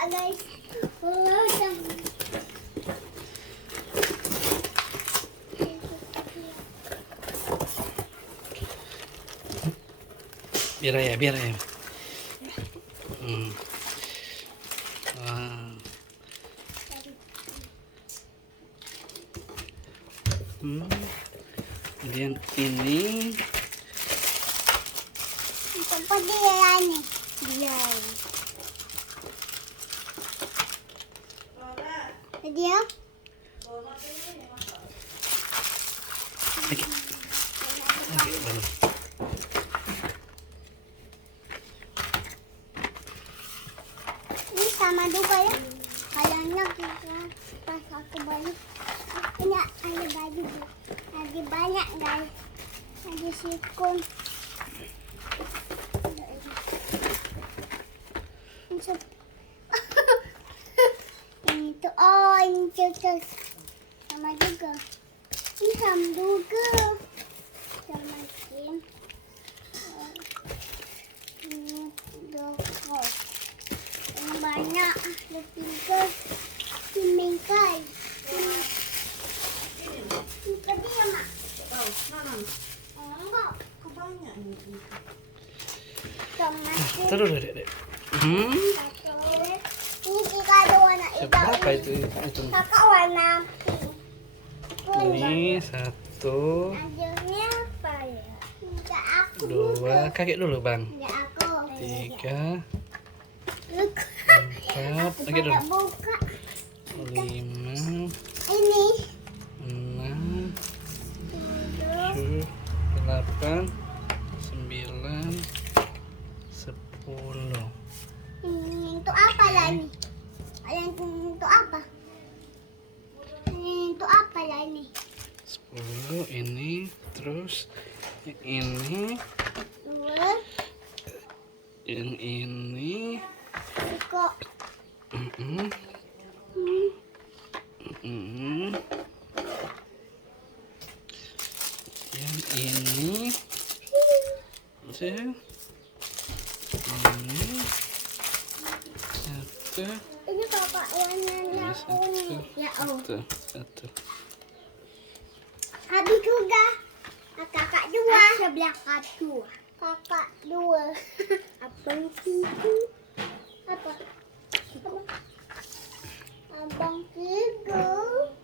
buka guys. Biar ya. Wow. Kemudian ini tempat dia nih. Dia. Oke, baru. Ini sama juga ya. Kayaknya kita pas aku balik punya ada baju. Ada banyak guys. Ada sikun. Ini tuh ini cocok sama juga. Ini sama juga. Sama Kim. Ini doko. Ini banyak. Ada 3 dimingkai. Ini tadi ya mak. Enggak. Kebanyak ini. Sama Kim. Taruh deh. Ini kita ada warna hijau. Berapa itu? Kakak warna pink. Ini 1, Hasilnya apa ya? Enggak aku. 2, kakek dulu bang. Enggak aku. 3, Look. 4, kakek dulu. Buka. 5, Ini. 6, 7. 7, 8, 9, 10. Ini untuk apa lah ini? Ini untuk apa? Ini untuk apa lah ini? 10 ini, terus yang ini, 2. yang ini, Kok. yang ini, ini, 1, Ini kakak warnanya kuning. Ya oh. 1. Habis juga. Kakak 2. Sebelah kakak 2. Kakak 2. Abang 3. Apa? Abang 3.